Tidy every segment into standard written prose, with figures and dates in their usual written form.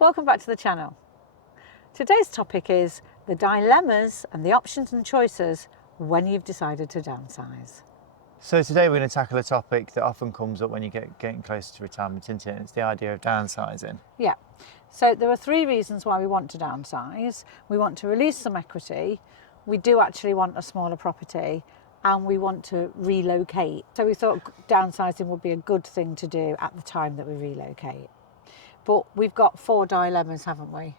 Welcome back to the channel. Today's topic is the dilemmas and the options and choices when you've decided to downsize. So today we're going to tackle a topic that often comes up when you getting closer to retirement, isn't it? It's the idea of downsizing. Yeah, so there are three reasons why we want to downsize. We want to release some equity, we do actually want a smaller property, and we want to relocate. So we thought downsizing would be a good thing to do at the time that we relocate. But we've got four dilemmas, haven't we?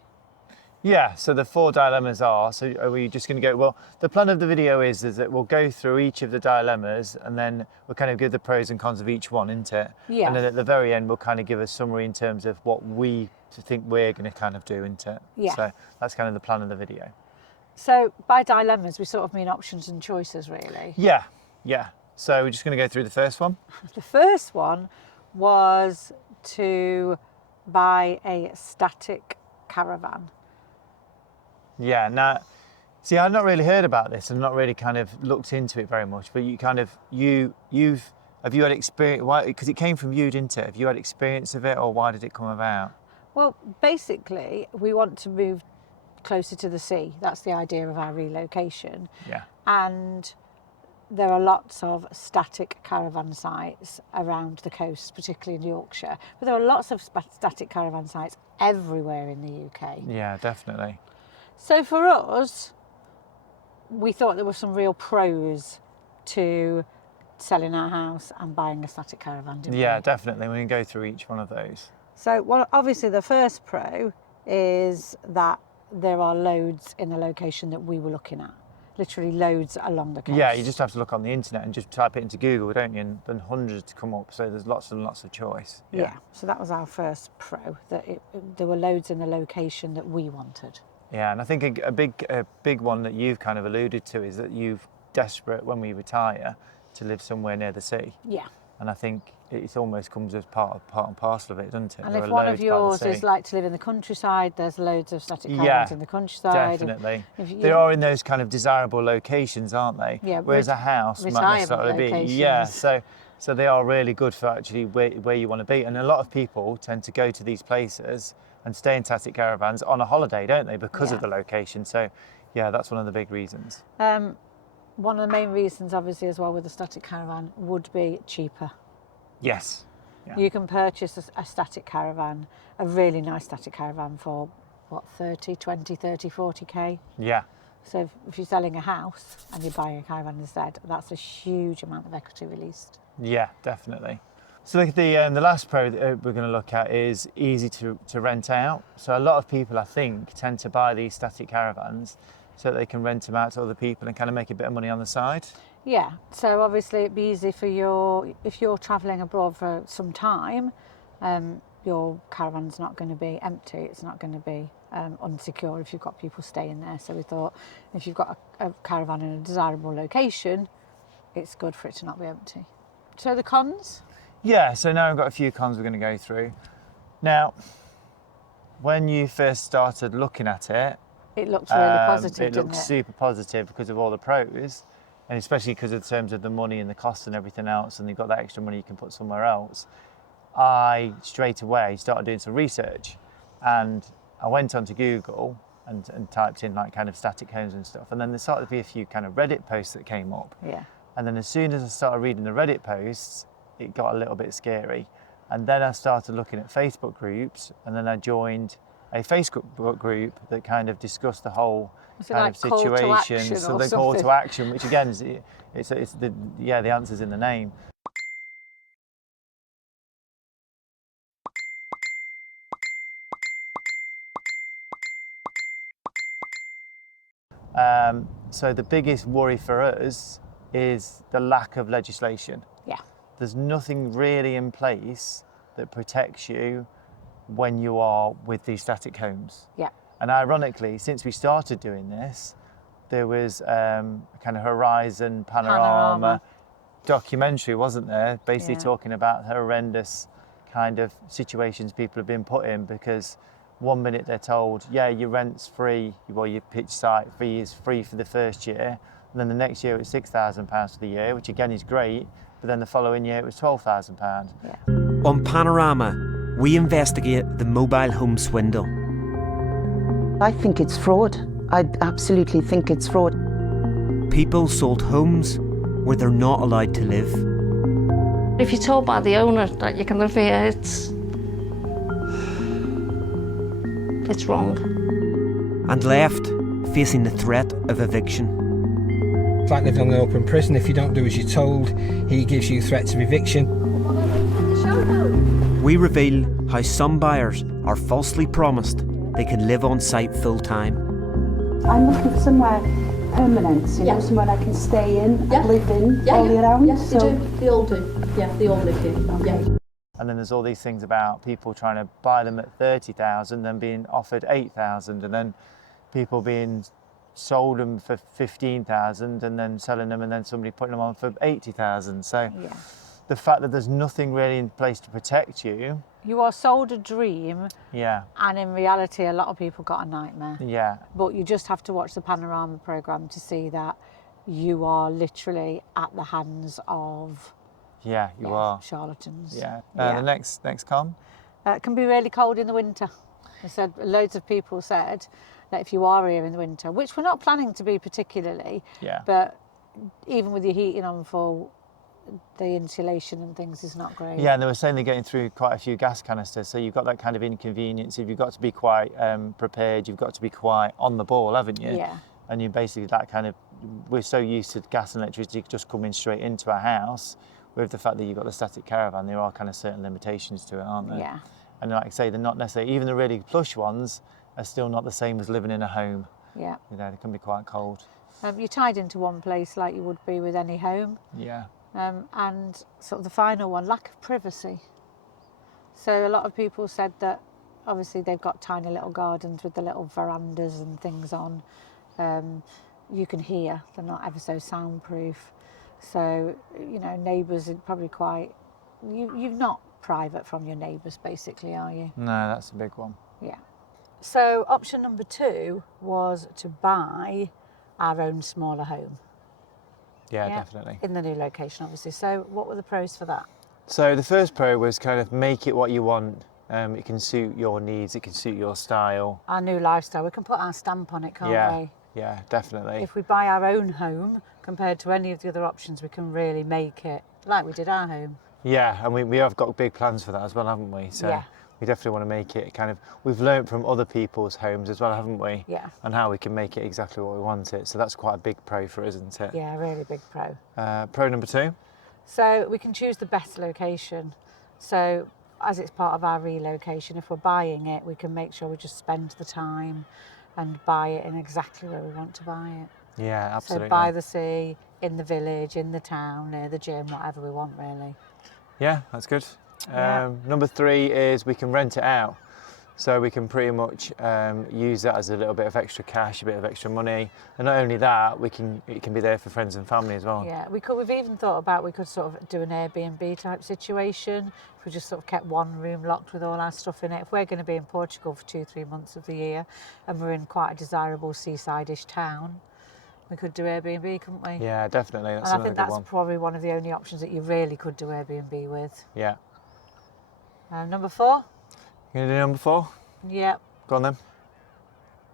Yeah, so the four dilemmas are, so are we just going to go, well, the plan of the video is that we'll go through each of the dilemmas and then we'll kind of give the pros and cons of each one, isn't it? Yeah. And then at the very end, we'll kind of give a summary in terms of what we think we're going to kind of do, isn't it? Yeah. So that's kind of the plan of the video. So by dilemmas, we sort of mean options and choices, really. Yeah. So we're just going to go through the first one. The first one was to buy a static caravan. Yeah, now, see, I've not really heard about this and not really kind of looked into it very much, but you kind of, have you had experience, why, because it came from you, didn't it? Have you had experience of it, or why did it come about? Well, basically, we want to move closer to the sea. That's the idea of our relocation. Yeah. And there are lots of static caravan sites around the coast, particularly in Yorkshire. But there are lots of static caravan sites everywhere in the UK. Yeah, definitely. So for us, we thought there were some real pros to selling our house and buying a static caravan, didn't we? Yeah, definitely. We can go through each one of those. So, well, obviously the first pro is that there are loads in the location that we were looking at. Literally loads along the coast. Yeah, you just have to look on the internet and just type it into Google, don't you? And then hundreds come up, so there's lots and lots of choice. Yeah, so that was our first pro, that there were loads in the location that we wanted. Yeah, and I think a big one that you've kind of alluded to is that you're desperate when we retire to live somewhere near the sea. Yeah. And I think it almost comes as part and parcel of it, doesn't it? And if one of yours is like to live in the countryside, there's loads of static caravans in the countryside. Definitely. They are in those kind of desirable locations, aren't they? Yeah. Whereas a house might necessarily be. Yeah. So they are really good for actually where you want to be. And a lot of people tend to go to these places and stay in static caravans on a holiday, don't they? Because of the location. So yeah, that's one of the big reasons. One of the main reasons, obviously, as well with a static caravan would be cheaper. Yes. Yeah. You can purchase a static caravan, a really nice static caravan for, what, 30, 20, 30, 40k? Yeah. So if you're selling a house and you're buying a caravan instead, that's a huge amount of equity released. Yeah, definitely. So the last pro that we're going to look at is easy to rent out. So a lot of people, I think, tend to buy these static caravans so that they can rent them out to other people and kind of make a bit of money on the side. Yeah, so obviously it'd be easy for if you're travelling abroad for some time, your caravan's not going to be empty, it's not going to be unsecure if you've got people staying there. So we thought if you've got a caravan in a desirable location, it's good for it to not be empty. So the cons? Yeah, so now I've got a few cons we're going to go through. Now, when you first started looking at it, it looked really positive, it looked super positive because of all the pros, and especially because of the terms of the money and the cost and everything else, and you've got that extra money you can put somewhere else. I straight away started doing some research, and I went onto Google and typed in like kind of static homes and stuff, and then there started to be a few kind of Reddit posts that came up. Yeah. And then as soon as I started reading the Reddit posts, it got a little bit scary. And then I started looking at Facebook groups, and then I joined a Facebook group that kind of discussed the whole kind of situation. So the call to action, which again is the answer's in the name. So the biggest worry for us is the lack of legislation. Yeah. There's nothing really in place that protects you when you are with these static homes. Yeah. And ironically, since we started doing this, there was a kind of Horizon Panorama documentary, wasn't there? Basically talking about horrendous kind of situations people have been put in, because one minute they're told, yeah, your rent's free, well, your pitch site fee is free for the first year, and then the next year it's £6,000 for the year, which again is great, but then the following year it was £12,000. Yeah. On Panorama, we investigate the mobile home swindle. I think it's fraud. I absolutely think it's fraud. People sold homes where they're not allowed to live. If you're told by the owner that you can live here, it's wrong. And left facing the threat of eviction. It's like living on an open prison. If you don't do as you're told, he gives you threats of eviction. We reveal how some buyers are falsely promised they can live on site full time. I'm looking for somewhere permanent, somewhere I can stay in, live in all year round. Yes, they do. They all do. Yeah, they all live here. Yeah. And then there's all these things about people trying to buy them at 30,000, then being offered 8,000, and then people being sold them for 15,000 and then selling them, and then somebody putting them on for 80,000. So the fact that there's nothing really in place to protect you. You are sold a dream, Yeah. and in reality, a lot of people got a nightmare. Yeah. But you just have to watch the Panorama programme to see that you are literally at the hands of Yeah, you are. charlatans. Yeah. The next con. It can be really cold in the winter. I said loads of people said that if you are here in the winter, which we're not planning to be particularly, but even with your heating on full, the insulation and things is not great. Yeah, and they were saying they're getting through quite a few gas canisters, so you've got that kind of inconvenience. If you've got to be quite prepared, you've got to be quite on the ball, haven't you? Yeah. And you basically that kind of, we're so used to gas and electricity just coming straight into our house. With the fact that you've got the static caravan, there are kind of certain limitations to it, aren't there? Yeah. And like I say, they're not necessarily, even the really plush ones are still not the same as living in a home. Yeah. You know, they can be quite cold. You're tied into one place like you would be with any home. Yeah. And sort of the final one, lack of privacy. So a lot of people said that obviously they've got tiny little gardens with the little verandas and things on. You can hear, they're not ever so soundproof. So, you know, neighbours are probably quite, you're not private from your neighbours basically, are you? No, that's a big one. Yeah. So option number 2 was to buy our own smaller home. Yeah, definitely. In the new location, obviously. So what were the pros for that? So the first pro was kind of make it what you want. It can suit your needs, it can suit your style. Our new lifestyle, we can put our stamp on it, can't we? Yeah, definitely. If we buy our own home, compared to any of the other options, we can really make it like we did our home. Yeah, and we have got big plans for that as well, haven't we? So we definitely want to make it kind of, we've learnt from other people's homes as well, haven't we? Yeah. And how we can make it exactly what we want it. So that's quite a big pro for us, isn't it? Yeah, really big pro. Pro number 2? So we can choose the best location. So as it's part of our relocation, if we're buying it, we can make sure we just spend the time and buy it in exactly where we want to buy it. Yeah, absolutely. So by the sea, in the village, in the town, near the gym, whatever we want really. Yeah, that's good. Yeah. Number 3 is we can rent it out. So we can pretty much use that as a little bit of extra cash, a bit of extra money. And not only that, it can be there for friends and family as well. Yeah, we've even thought about we could sort of do an Airbnb type situation. If we just sort of kept one room locked with all our stuff in it. If we're going to be in Portugal for 2-3 months of the year and we're in quite a desirable seaside-ish town, we could do Airbnb, couldn't we? Yeah, definitely. That's and I another think good that's one. probably one of the only options that you really could do Airbnb with. Yeah. Number 4? You going to do number 4? Yeah. Go on then.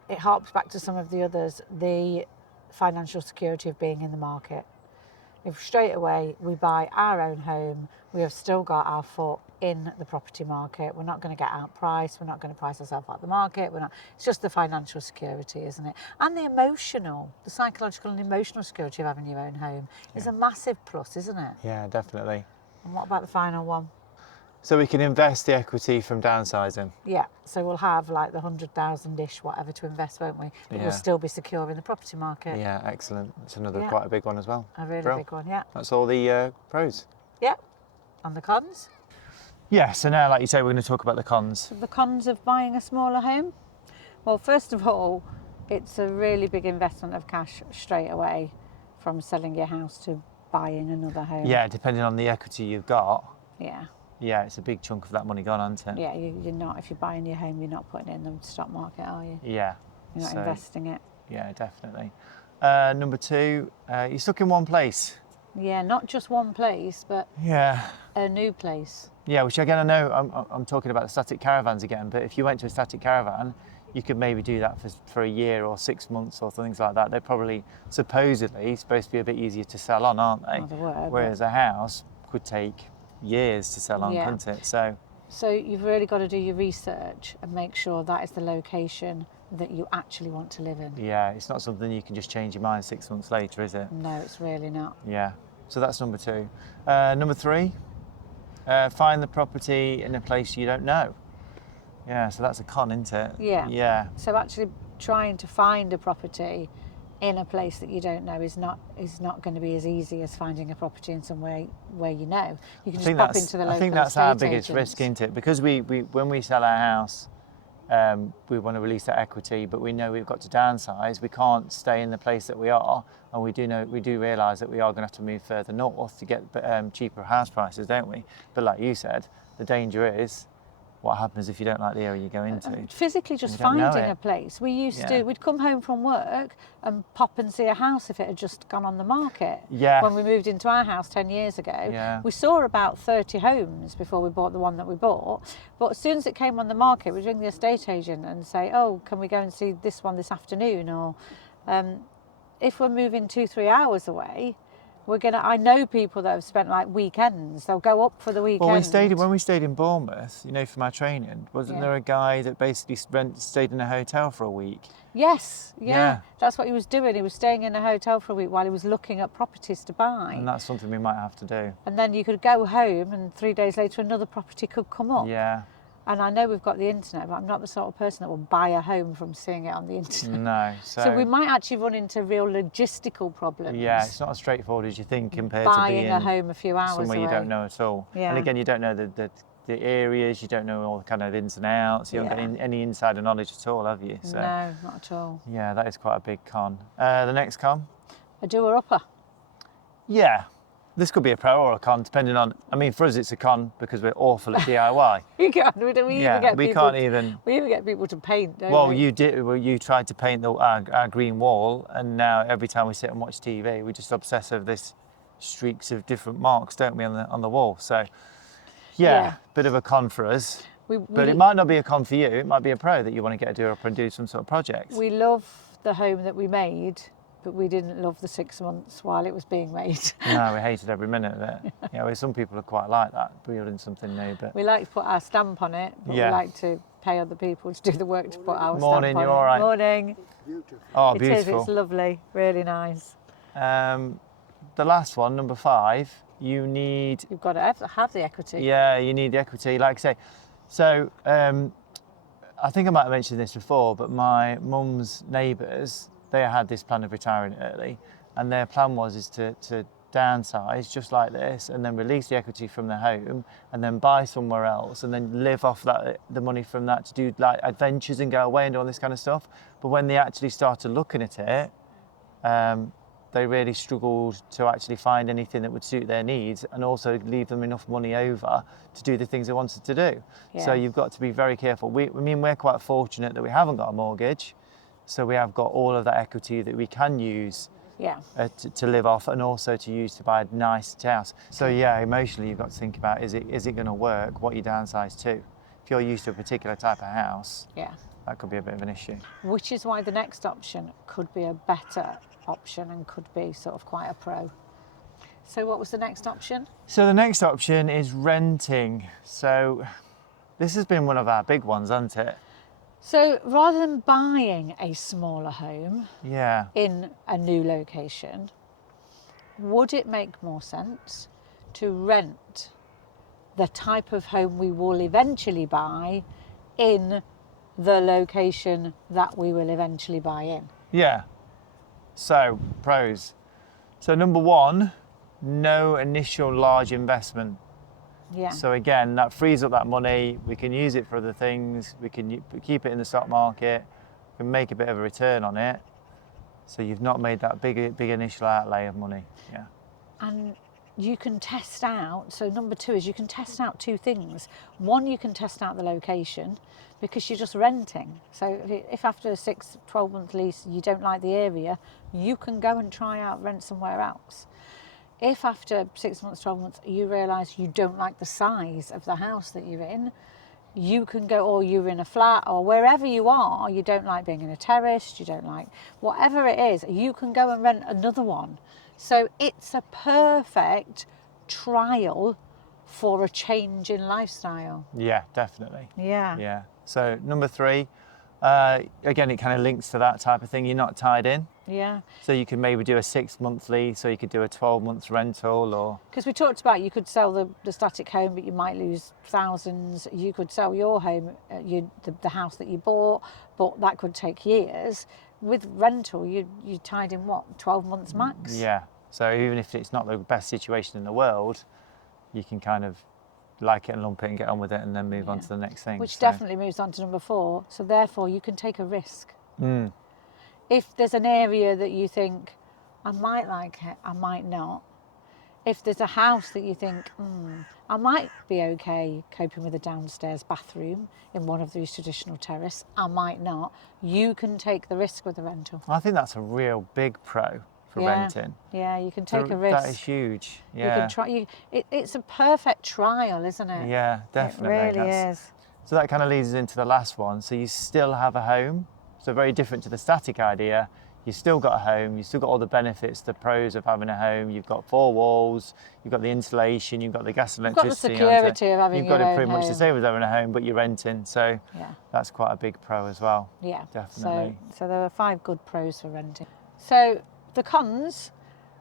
It harps back to some of the others, the financial security of being in the market. If straight away we buy our own home, we have still got our foot in the property market. We're not going to get outpriced. We're not going to price ourselves out the market. It's just the financial security, isn't it? And the psychological and emotional security of having your own home is a massive plus, isn't it? Yeah, definitely. And what about the final one? So we can invest the equity from downsizing. Yeah, so we'll have like the 100,000-ish whatever to invest, won't we? But we'll still be secure in the property market. Yeah, excellent. It's another quite a big one as well. A really big one, yeah. That's all the pros. Yeah. And the cons? Yeah, so now, like you say, we're going to talk about the cons. The cons of buying a smaller home? Well, first of all, it's a really big investment of cash straight away from selling your house to buying another home. Yeah, depending on the equity you've got. Yeah. Yeah, it's a big chunk of that money gone, isn't it? Yeah, you're not, if you're buying your home, you're not putting it in the stock market, are you? Yeah. You're not investing it. Yeah, definitely. Number 2, you're stuck in one place. Yeah, not just one place, but Yeah. a new place. Yeah, which again, I know I'm talking about the static caravans again, but if you went to a static caravan, you could maybe do that for a year or 6 months or things like that. They're probably supposedly supposed to be a bit easier to sell on, aren't they? Oh, they were, but- Whereas a house could take years to sell on, Yeah. couldn't it? So So you've really got to do your research and make sure that is the location that you actually want to live in. yeah, it's not something you can just change your mind 6 months later, is it? No, it's really not. Yeah. So that's number 2. Number 3, find the property in a place you don't know. Yeah, so that's a con, isn't it? Yeah. Yeah. So actually trying to find a property in a place that you don't know is not going to be as easy as finding a property in somewhere where you know. You can just pop into the local I think that's our estate biggest agents. risk, isn't it? Because we when we sell our house, we want to release that equity, but we know we've got to downsize. We can't stay in the place that we are, and we do realise that we are going to have to move further north to get cheaper house prices, don't we? But like you said, the danger is what happens if you don't like the area you go into. Physically just You don't know finding it. a place. We used Yeah. to, we'd come home from work and pop and see a house if it had just gone on the market. Yeah. When we moved into our house 10 years ago, Yeah. we saw about 30 homes before we bought the one that we bought. But as soon as it came on the market, we'd ring the estate agent and say, oh, can we go and see this one this afternoon? Or if we're moving 2-3 hours away, I know people that have spent like weekends. They'll go up for the weekend. Well, when we stayed in Bournemouth, you know, for my training, wasn't Yeah. there a guy that basically stayed in a hotel for a week? Yes, Yeah. That's what he was doing. He was staying in a hotel for a week while he was looking at properties to buy. And that's something we might have to do. And then you could go home and 3 days later another property could come up. Yeah. And I know we've got the internet, but I'm not the sort of person that will buy a home from seeing it on the internet. No. So we might actually run into real logistical problems. Yeah, it's not as straightforward as you think compared to buying being a home a few hours somewhere away. you don't know at all. Yeah. And again, you don't know the areas, you don't know all the kind of ins and outs, you haven't got any insider knowledge at all, have you? So, No, not at all. yeah, that is quite a big con. The next con? A doer-upper. Yeah. This could be a pro or a con, depending on. I mean, for us, it's a con because we're awful at DIY. We Yeah, even get we people. can't even. We even get people to paint. Don't Well, we? you did. Well, you tried to paint our green wall, and now every time we sit and watch TV, we just obsess over this streaks of different marks, don't we, on the wall? So, yeah, bit of a con for us. But it might not be a con for you. It might be a pro that you want to get a do-up and do some sort of project. We love the home that we made, but we didn't love the 6 months while it was being made. No, we hated every minute of it. Yeah, well, some people are quite like that, building something new. But We like to put our stamp on it, but Yeah. we like to pay other people to do the work to put our Morning, stamp on you it. all right? Morning. oh, It is, beautiful. it's lovely, really nice. The last one, number 5, you need. You've got to have the equity. Yeah, you need the equity, like I say. So, I think I might have mentioned this before, but my mum's neighbours, they had this plan of retiring early, and their plan is to downsize just like this, and then release the equity from their home, and then buy somewhere else, and then live off the money from that to do like adventures and go away and do all this kind of stuff. But when they actually started looking at it, they really struggled to actually find anything that would suit their needs and also leave them enough money over to do the things they wanted to do. So Yeah. you've got to be very careful. We're quite fortunate that we haven't got a mortgage, so we have got all of that equity that we can use Yeah. to live off and also to use to buy a nice house. So yeah, emotionally you've got to think about, is it going to work, what you downsize to? If you're used to a particular type of house, Yeah. that could be a bit of an issue. Which is why the next option could be a better option and could be sort of quite a pro. So what was the next option? So the next option is renting. So this has been one of our big ones, hasn't it? So rather than buying a smaller home Yeah. in a new location, would it make more sense to rent the type of home we will eventually buy in the location that we will eventually buy in? Yeah. So, pros. So number 1, no initial large investment. Yeah. So again, that frees up that money. We can use it for other things. We can keep it in the stock market. We can make a bit of a return on it. So you've not made that big initial outlay of money. Yeah. And you can test out, so number 2 is you can test out 2 things. One, you can test out the location because you're just renting. So if after a 6-12 month lease you don't like the area, you can go and try out rent somewhere else. If after 6 months, 12 months, you realise you don't like the size of the house that you're in, you can go, or you're in a flat, or wherever you are, you don't like being in a terrace, you don't like whatever it is, you can go and rent another one. So it's a perfect trial for a change in lifestyle. Yeah, definitely. Yeah. Yeah. So number 3, again, it kind of links to that type of thing. You're not tied in. Yeah. So you could maybe do a 6-month lease, or you could do a 12-month rental, or... Because we talked about you could sell the static home, but you might lose thousands. You could sell your home, the house that you bought, but that could take years. With rental, you tied in what, 12 months max? Yeah. So even if it's not the best situation in the world, you can kind of like it and lump it and get on with it, and then move on to the next thing. Which definitely moves on to number 4. So therefore, you can take a risk. If there's an area that you think, I might like it, I might not. If there's a house that you think, I might be okay coping with a downstairs bathroom in one of these traditional terrace, I might not, you can take the risk with a rental. I think that's a real big pro for renting. Yeah, you can take a risk. That is huge. Yeah. You can try. It's a perfect trial, isn't it? Yeah, definitely. It really is. So that kind of leads us into the last one. So you still have a home. So very different to the static idea. You've still got a home, you've still got all the benefits, the pros of having a home. You've got 4 walls, you've got the insulation, you've got the gas and electricity. You've got the security of having your own home. You've got it pretty much home. the same as having a home, but you're renting. So that's quite a big pro as well. Yeah, definitely. So there are 5 good pros for renting. So the cons,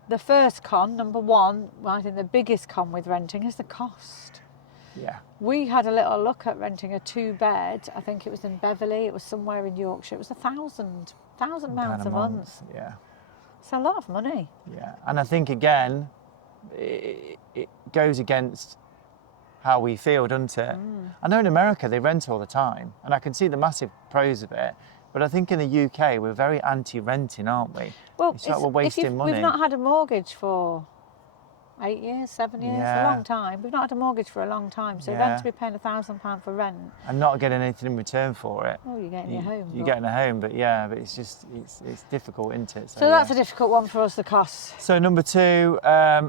the first con, number 1, well, I think the biggest con with renting is the cost. Yeah. We had a little look at renting a 2-bed. I think it was in Beverley. It was somewhere in Yorkshire. It was £1,000 a month. Yeah. It's a lot of money. Yeah, and I think again, it goes against how we feel, doesn't it? I know in America they rent all the time, and I can see the massive pros of it. But I think in the UK we're very anti-renting, aren't we? Well, it's like we're wasting money. We've not had a mortgage for 8 years, 7 years, a long time. We've not had a mortgage for a long time, so then to be paying £1,000 for rent and not getting anything in return for it. Oh, you're getting your home. You're getting a home, but but it's just it's difficult, isn't it? So that's a difficult one for us, the costs. So number 2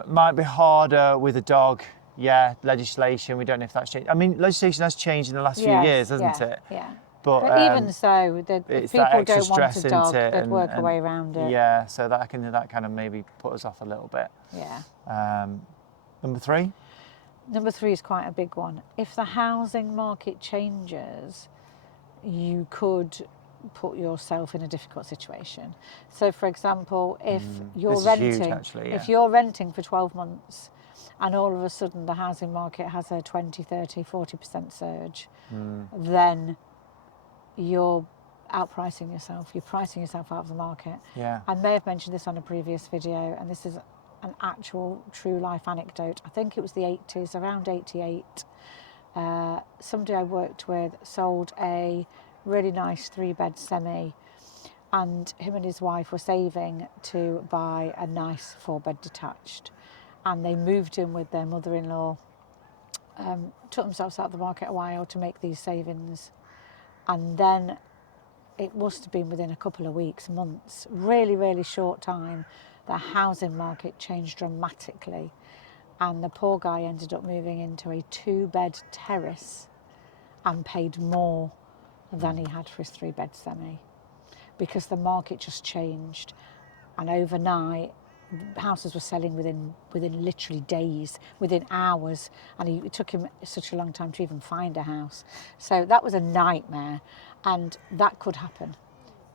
might be harder with a dog. Yeah, legislation. We don't know if that's changed. I mean, legislation has changed in the last few years, hasn't it? Yeah. But even so, if people don't want a dog, they'd work a way around it. Yeah, so that kind of maybe put us off a little bit. Yeah. Number 3? Number 3 is quite a big one. If the housing market changes, you could put yourself in a difficult situation. So, for example, if you're renting, huge, actually, if you're renting for 12 months, and all of a sudden the housing market has a 20, 30, 40% surge, then you're outpricing yourself. You're pricing yourself out of the market. Yeah. I may have mentioned this on a previous video, and this is an actual true life anecdote. I think it was the 80s, around 88. Somebody I worked with sold a really nice 3-bed semi, and him and his wife were saving to buy a nice 4-bed detached. And they moved in with their mother-in-law, took themselves out of the market a while to make these savings. And then it must have been within a couple of weeks, months, really, really short time, the housing market changed dramatically. And the poor guy ended up moving into a 2-bed terrace and paid more than he had for his 3-bed semi, because the market just changed. And overnight, houses were selling within literally days, within hours, and it took him such a long time to even find a house. So that was a nightmare, and that could happen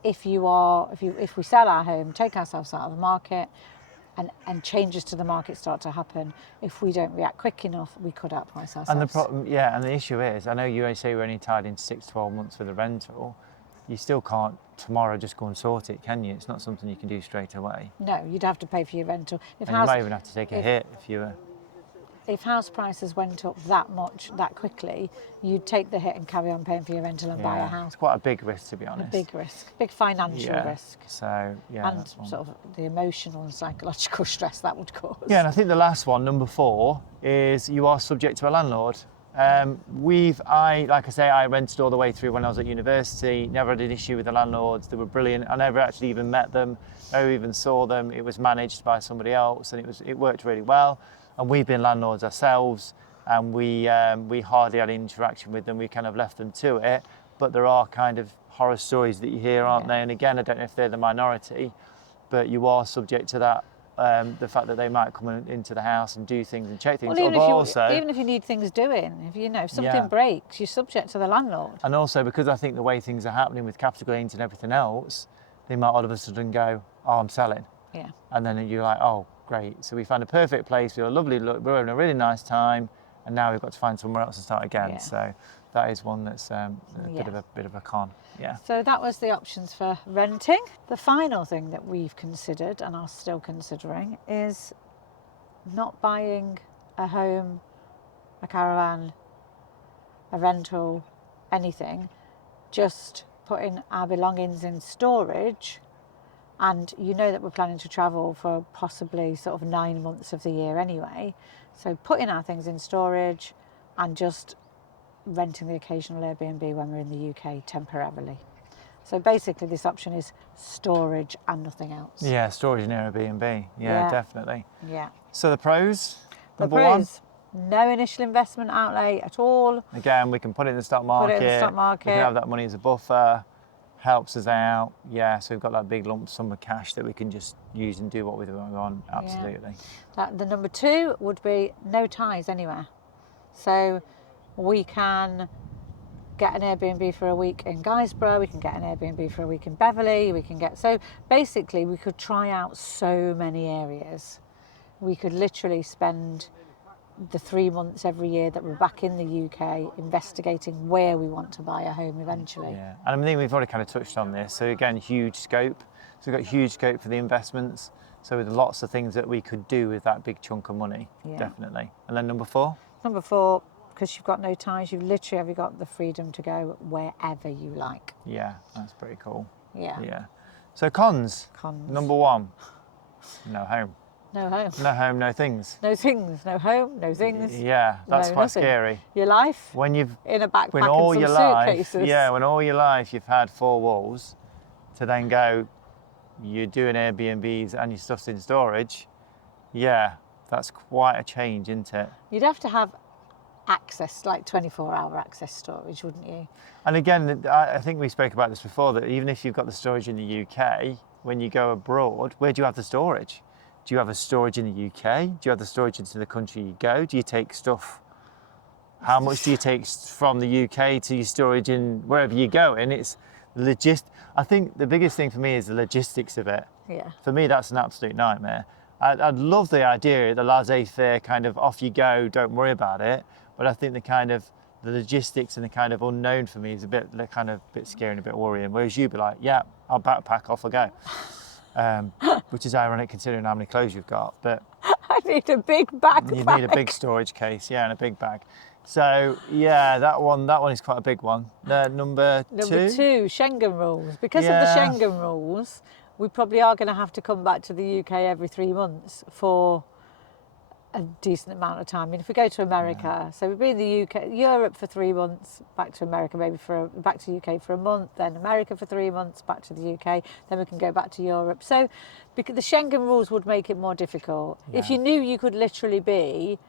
if we sell our home, take ourselves out of the market, and changes to the market start to happen. If we don't react quick enough, we could outprice ourselves. And the problem, and the issue is, I know you say we're only tied in 6-12 months for the rental. You still can't tomorrow just go and sort it, can you? It's not something you can do straight away. No, you'd have to pay for your rental. You might even have to take a hit if you were... If house prices went up that much, that quickly, you'd take the hit and carry on paying for your rental and buy a house. It's quite a big risk, to be honest. A big risk, big financial risk. So, and sort of the emotional and psychological stress that would cause. Yeah, and I think the last one, number 4, is you are subject to a landlord. Like I say, I rented all the way through when I was at university, never had an issue with the landlords. They were brilliant. I never actually even met them, never even saw them. It was managed by somebody else, and it worked really well. And we've been landlords ourselves, and we hardly had any interaction with them. We kind of left them to it. But there are kind of horror stories that you hear, aren't they? And again, I don't know if they're the minority, but you are subject to that. The fact that they might come into the house and do things and check things. Well, Also, even if you need things doing, if something breaks, you're subject to the landlord. And also because I think the way things are happening with capital gains and everything else, they might all of a sudden go, "Oh, I'm selling." Yeah. And then you're like, "Oh, great! So we found a perfect place. We're lovely. We're having a really nice time, and now we've got to find somewhere else to start again." Yeah. So that is one that's a bit of a con. Yeah. So that was the options for renting. The final thing that we've considered and are still considering is not buying a home, a caravan, a rental, anything, just putting our belongings in storage. And you know that we're planning to travel for possibly sort of 9 months of the year anyway. So putting our things in storage and just renting the occasional Airbnb when we're in the UK temporarily. So basically this option is storage and nothing else. Yeah, storage and Airbnb. Yeah, definitely. Yeah. So the pros? The Number pros, no initial investment outlay at all. Again, we can put it in the stock market. Put it in the stock market. We can have that money as a buffer. Helps us out. Yeah, so we've got that big lump sum of cash that we can just use and do what we want. Absolutely. The number two would be no ties anywhere. So we can get an Airbnb for a week in Guysborough, we can get an Airbnb for a week in Beverley, so basically we could try out so many areas. We could literally spend the 3 months every year that we're back in the UK investigating where we want to buy a home eventually. Yeah, and I think we've already kind of touched on this. So again, huge scope. So we've got huge scope for the investments. So with lots of things that we could do with that big chunk of money, definitely. And then number four? Number four, because you've got no ties, you've literally got the freedom to go wherever you like. Yeah, that's pretty cool. Yeah. Yeah. So cons. Cons. Number one, no home. No home. No home, no things. No things. No home, no things. Yeah, that's no quite nothing. scary. Your life When you've in a backpack when and all some your suitcases. life, when all your life you've had four walls, to then go, you're doing Airbnbs and your stuff's in storage. Yeah, that's quite a change, isn't it? You'd have to have access, like 24-hour access storage, wouldn't you? And again, I think we spoke about this before, that even if you've got the storage in the UK, when you go abroad, where do you have the storage? Do you have a storage in the UK? Do you have the storage into the country you go? Do you take stuff? How much do you take from the UK to your storage in wherever you go? And it's I think the biggest thing for me is the logistics of it. Yeah. For me, that's an absolute nightmare. I'd love the idea, the laissez-faire kind of off you go, don't worry about it. But I think the logistics and the kind of unknown for me is a bit scary and a bit worrying. Whereas you'd be like, yeah, I'll backpack, off I go. Which is ironic considering how many clothes you've got. But I need a big backpack. you need a big storage case, and a big bag. So yeah, that one is quite a big one. Number two, Schengen rules. Because of the Schengen rules, we probably are going to have to come back to the UK every 3 months for a decent amount of time. I mean, if we go to America, so we'd be in the UK, Europe for 3 months, back to America back to UK for a month, then America for 3 months, back to the UK, then we can go back to Europe. So because the Schengen rules would make it more difficult. Yeah. If you knew you could literally be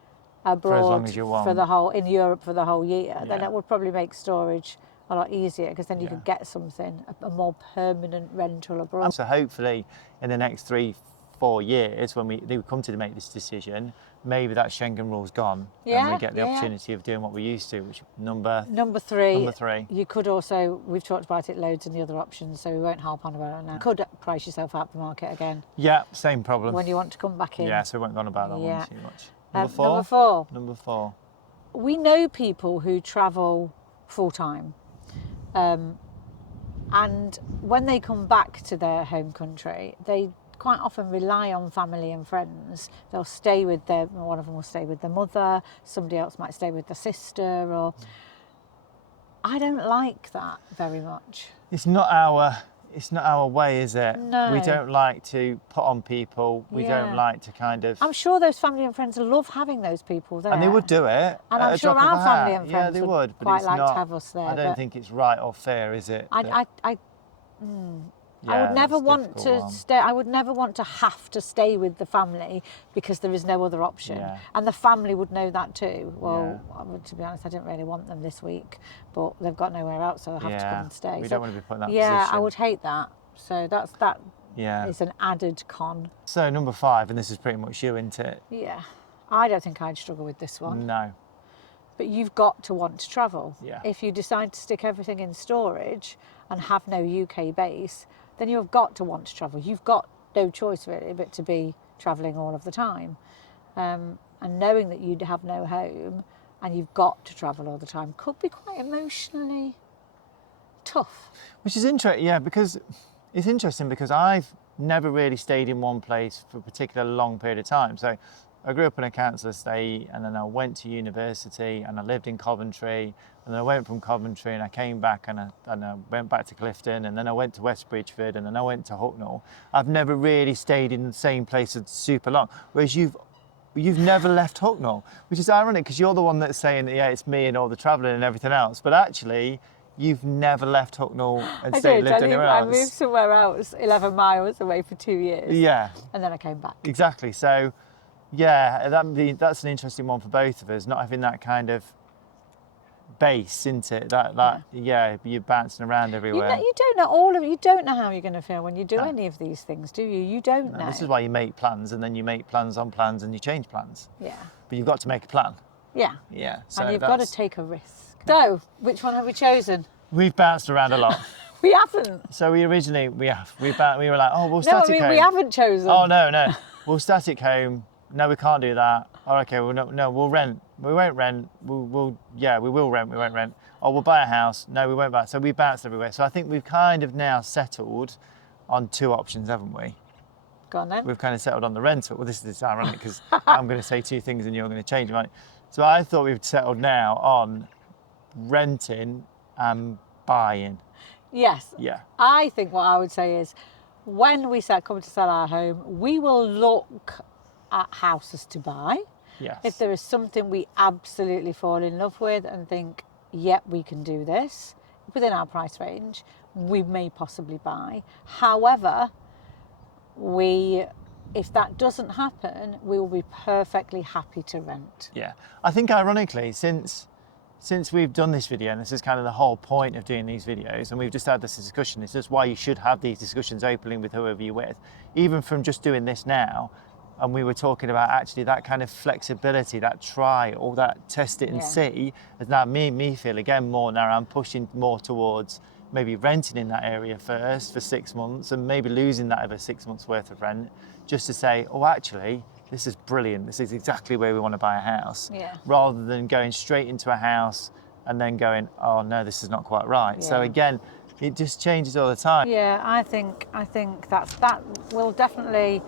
abroad for as long as you want. In Europe for the whole year, then it would probably make storage a lot easier, because then you could get something, a more permanent rental abroad. So hopefully in the next 3-4 years, when they come to make this decision, maybe that Schengen rule's gone, and we get the opportunity of doing what we used to, which number three. You could also, we've talked about it loads in the other options, so we won't harp on about it now. You could price yourself out the market again. Yeah, same problem. When you want to come back in. Yeah, so we won't go on about that one too much. Number four. We know people who travel full time. And when they come back to their home country, they quite often rely on family and friends. They'll stay with one of them will stay with their mother, somebody else might stay with their sister, or I don't like that very much. It's not our it's not our way, is it? No. We don't like to put on people. We Yeah. don't like to kind of. I'm sure those family and friends love having those people there. And they would do it. And at I'm a sure drop of our a family hat. and Yeah, friends they would would, but quite it's like not, to have us there. I don't but think it's right or fair, is it? I Yeah, would never that's a want difficult to one. stay. I would never want to have to stay with the family because there is no other option, Yeah. and the family would know that too. Well, Yeah. to be honest, I didn't really want them this week, but they've got nowhere else, so I have to come and stay. We So, don't want to be put in that yeah, position. I would hate that. So that Yeah. is an added con. So number 5, and this is pretty much you, isn't it? Yeah, I don't think I'd struggle with this one. No. But you've got to want to travel. Yeah. If you decide to stick everything in storage and have no UK base, then you've got to want to travel. You've got no choice really but to be travelling all of the time. And knowing that you'd have no home and you've got to travel all the time could be quite emotionally tough. Which is interesting, yeah, because it's interesting because I've never really stayed in one place for a particular long period of time. So I grew up in a council estate, and then I went to university, and I lived in Coventry, and then I went from Coventry and I came back and I went back to Clifton, and then I went to West Bridgeford, and then I went to Hucknall. I've never really stayed in the same place for super long, whereas you've never left Hucknall, which is ironic because you're the one that's saying that, yeah, it's me and all the travelling and everything else, but actually you've never left Hucknall and lived anywhere else. I moved somewhere else 11 miles away for 2 years. Yeah, And then I came back. exactly. So, yeah, that's an interesting one for both of us, not having that kind of base, isn't it? Yeah, you're bouncing around everywhere. You don't know how you're going to feel when you do any of these things, do you? You don't know. This is why you make plans, and then you make plans on plans, and you change plans. Yeah. But you've got to make a plan. Yeah. Yeah. So And you've got to take a risk. So, which one have we chosen? We've bounced around a lot. We haven't. So we were like, oh, we'll No, static home. we haven't chosen. Oh no, we'll static home. No, we can't do that. Oh, okay, well no, we'll rent. We won't rent. We will rent. We won't rent. Oh, we'll buy a house. No, we won't buy. So we bounced everywhere. So I think we've kind of now settled on 2 options, haven't we? Go on then. We've kind of settled on the rental. Well, this is ironic because I'm going to say 2 things and you're going to change, right? So I thought we've settled now on renting and buying. Yes. Yeah. I think what I would say is when we come to sell our home, we will look at houses to buy. Yes. If there is something we absolutely fall in love with and think, yep, we can do this within our price range, we may possibly buy. However, if that doesn't happen, we will be perfectly happy to rent. Yeah. I think ironically, since we've done this video, and this is kind of the whole point of doing these videos, and we've just had this discussion, it's just why you should have these discussions openly with whoever you're with, even from just doing this now. And we were talking about actually that kind of flexibility, that trial, that test it and see, has now made me feel again more now I'm pushing more towards maybe renting in that area first for 6 months and maybe losing that over 6 months worth of rent just to say, oh, actually, this is brilliant. This is exactly where we want to buy a house. Yeah. Rather than going straight into a house and then going, oh no, this is not quite right. So Yeah. again, it just changes all the time. Yeah, I think that will definitely,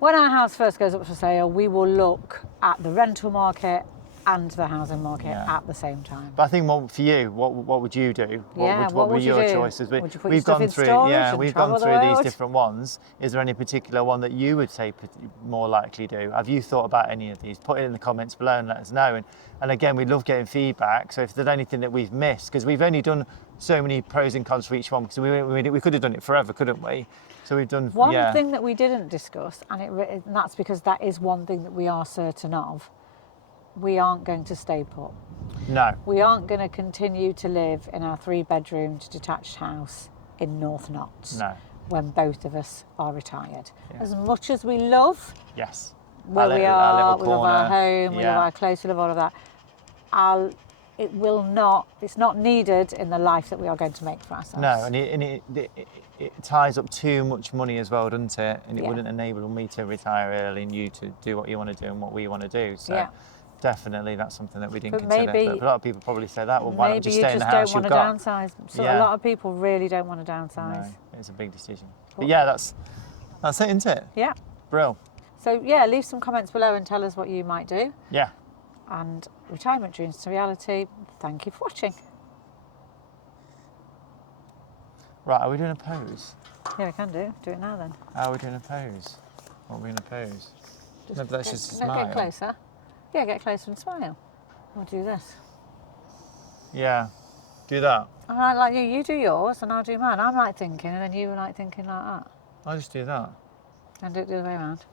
when our house first goes up for sale, we will look at the rental market and the housing market at the same time. But I think for you, what would you do? What what were would you your do? choices? Would you put We've your stuff gone in through, storage yeah, and we've travel gone the through these world? different ones. Is there any particular one that you would say more likely do? Have you thought about any of these? Put it in the comments below and let us know. And again, we love getting feedback. So if there's anything that we've missed, because we've only done so many pros and cons for each one, because we could have done it forever, couldn't we? So we've done One thing that we didn't discuss, and that's because that is one thing that we are certain of, we aren't going to stay put. No. We aren't going to continue to live in our 3-bedroomed detached house in North Notts No. when both of us are retired. Yeah. As much as we love Yes. where we our are, little we love our corner. home, we love our close, we love all of that, it's not needed in the life that we are going to make for ourselves. No, and it ties up too much money as well, doesn't it? And it Yeah. wouldn't enable me to retire early and you to do what you want to do and what we want to do. So definitely that's something that we didn't But consider. maybe- But a lot of people probably say that, well, why not Maybe just you stay in the just house don't you've want to got? downsize. So Yeah. a lot of people really don't want to downsize. No, it's a big decision. But yeah, that's it, isn't it? Yeah. Brill. So yeah, leave some comments below and tell us what you might do. Yeah. And retirement dreams to reality. Thank you for watching. Right, are we doing a pose? Yeah, we can do. Do it now then. How are we doing a pose? What are we going to pose? Maybe that's just a Get smile. closer. Yeah, get closer and smile. We'll do this. Yeah, do that. All right, like you do yours and I'll do mine. I'm like thinking and then you were like thinking like that. I'll just do that. And do it the other way around.